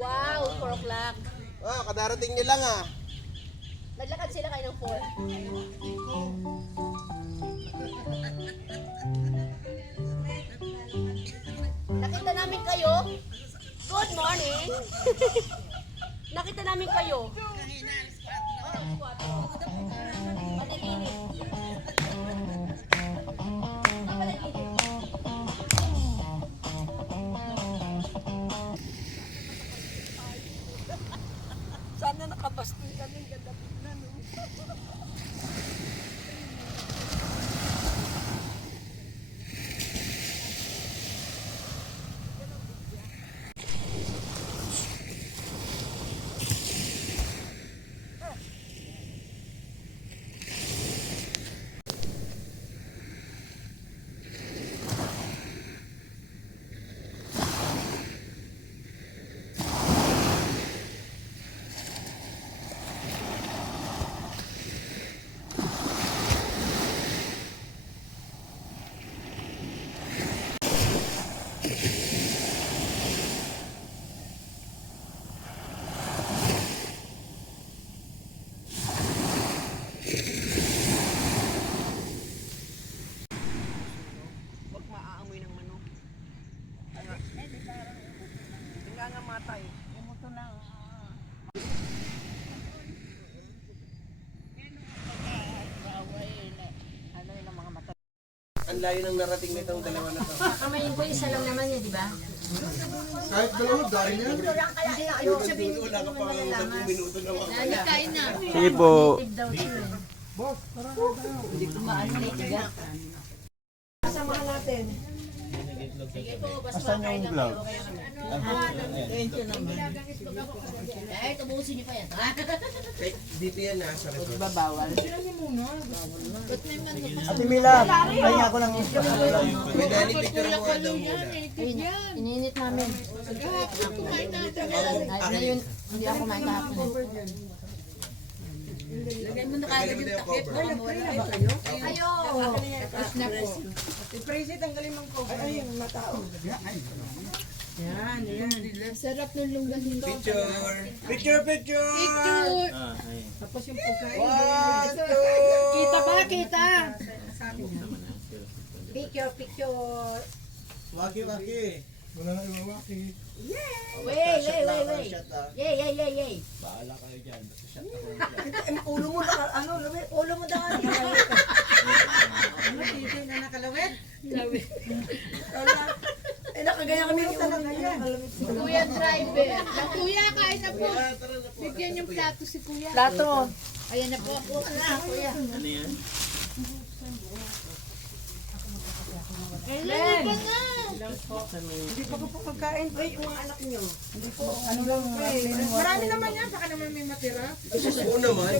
Wow, 4 o'clock. Ah, kadarating nyo lang ah. Naglakad sila kayo ng 4. Nakita namin kayo. Good morning. Nakita namin kayo. Panaginip. Sana nakabastin ka ng ganda na, no? Huwag maaamoy ng manok. Nangangamatay. Yung muto na. Ano yun ang mga mata? Ang layo ng narating nitong dalawa na to. Kamayin ko isa lang naman yun, di ba? Kahit dalawa, dahil niya. Ito lang kaya ayaw sabihin Wala ka pa ng 10 minuto na wala. Nalikain na. Sige po. Native daw siya eh. Hindi ko maano na Kasamahan natin. Sige po, basta Asan yung glove? Thank you naman. Eh, tubusin niyo pa yan. Dito yan na sa resort. Babawal. Ate Mila, pahinga ako ng May dali picture mo nga daw muna. Ininit namin. Ngayon, hindi ako kumain kahapon. Lagay mo na kagad yung takip. Ayo! Tapos na po. I-praise it, tanggalin mong cover. Ay, yung matao. Yan, yan. Sarap ng lunggan nito. Picture! Picture, picture! Tapos yung pagkain. One, two! Kita ba? Kita! Picture. Waki. Wala na iwawaki. Wait. Yay. Baala kayo dyan. Ulo mo na, ano, lawit. Ulo mo daw. Ano, titi na nakalawit? Lawit. Eh, nakagaya kami ng talaga yan. Kuya driver. Na kuya, kain na po. Bigyan yung plato si kuya. Plato. Ayan na po ako. Kuya. Ano yan? Kailan ka na? Hindi pa po pagkain. Ay, yung mga anak niyo. Hindi po. Ano lang, marami naman yan. Baka naman may matira. Oo naman.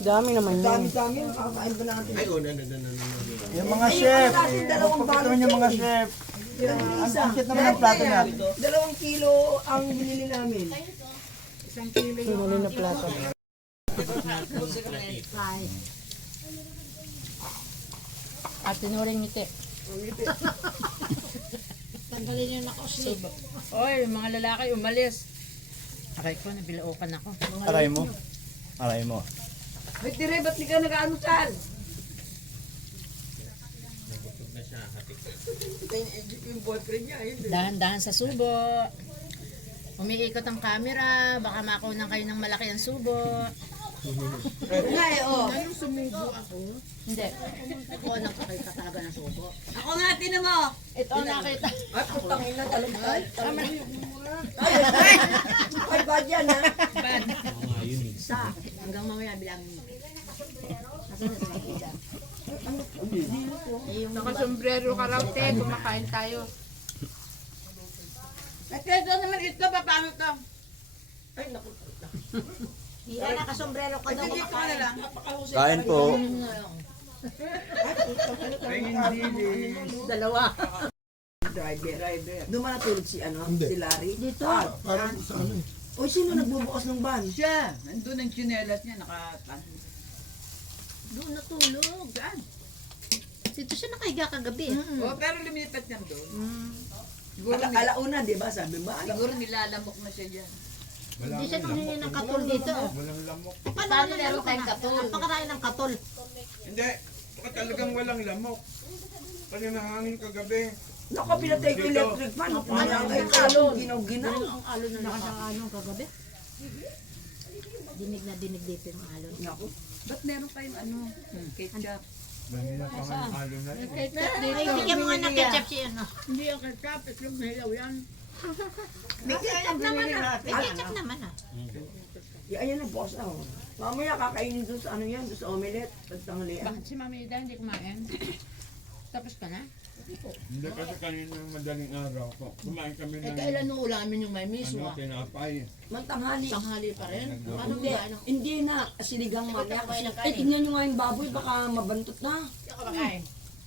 Dami naman yan. Dami. Makakain ba natin? Ay, na. Yung mga chef. Dalawang Pagkatuloy yung mga chef. Ang cute naman ang plato niya. 2 kilo ang binili namin. 1 kilo yung na plato. At tinuring ngiti. Tanggalin yung nakasubo. Oy, mga lalaki umalis. Aray ko, nabilaukan ako. Aray mo. Aray mo. Wait, dire, ba't di ka nag-ano saan? Yung boyfriend niya, yun. Dahan-dahan sa subo. Umiikot ang camera. Baka makunan kayo ng malaki ang subo. Nga eh, oh. Anong sumubo ako? Hindi. Ako nakakita talaga ng subo. Ako nga, tinan mo. Ito ang nakita. Ay, putang ina, talagay. Ay, bad yan, ha? Bad. Isa. Hanggang mamaya bilangin mo. Nasaan na sa kapila? Yung Nakasombrero ka raw, te. Kumakain tayo. At ito naman ito, paano to? Ay, naku. Hira, nakasombrero ka daw kumakain. Kain po. Dalawa. Driver. Doon man natulog si, si Larry? Dito. Parang sa ano eh. O, sino nagbubukas ng van? Siya, nandun ang tsinelas niya, nakatan. Doon natulog. Saan? Dito siya nakahiga kagabi. Oh, pero lumipat niya doon. Siguro, Alauna, di ba? Sabi mo, siguro nilalamok na siya dyan. Hindi siya nanghingi ng katol dito. Walang lamok. Paano meron tayong katol? Napakarain ng katol. Hindi. Baka talagang walang lamok. Kasi nahangin kagabi. Naku, pinatay ko electric fan. Ang alon. Ginaw-ginaw. Ang alon na nakasang kagabi. Dinig na dinig dito yung alon. Naku. Ba't meron kayong ketchup? Dahil na pangalan na. Ketchup Ay, dito. bigyan mo nga ng ketchup siya, no? Hindi yung ketchup, itlog na hilaw yan. May ketchup naman, ah. May ketchup naman, ah. Ayan na, boss na. Mamaya kakainin doon sa ano yan, doon sa omelette. Pagtanghalian. Bakit si Mami Ida hindi kumain? Tapos ka na? Hindi kasi kanina madaling araw ko. Kumain kami ng Kailan nung ulamin yung may miswa? tinapay. Mantanghali. Tanghali pa rin. Ano Hindi, ba? Ano? hindi na. Sinigang mamaya. Ay, tingnan nyo nga yung baboy, baka mabantot na. Kumakain.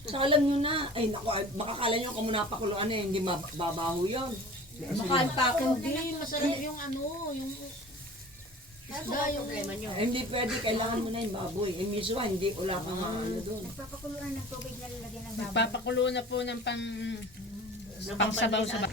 Salam nyo na. Ay, naku, baka kala nyo kung napakuluan eh, hindi mababaho yun. Makain pa ako. Hindi, masarap yung ano, yung... Isda, yung problema nyo. Eh, hindi pwede, kailangan mo na yung baboy. Eh, miswa, hindi, wala kang ano doon. Nagpapakuluan ng tubig na lalagyan ng Nagpapakulo na po ng pang sabaw sa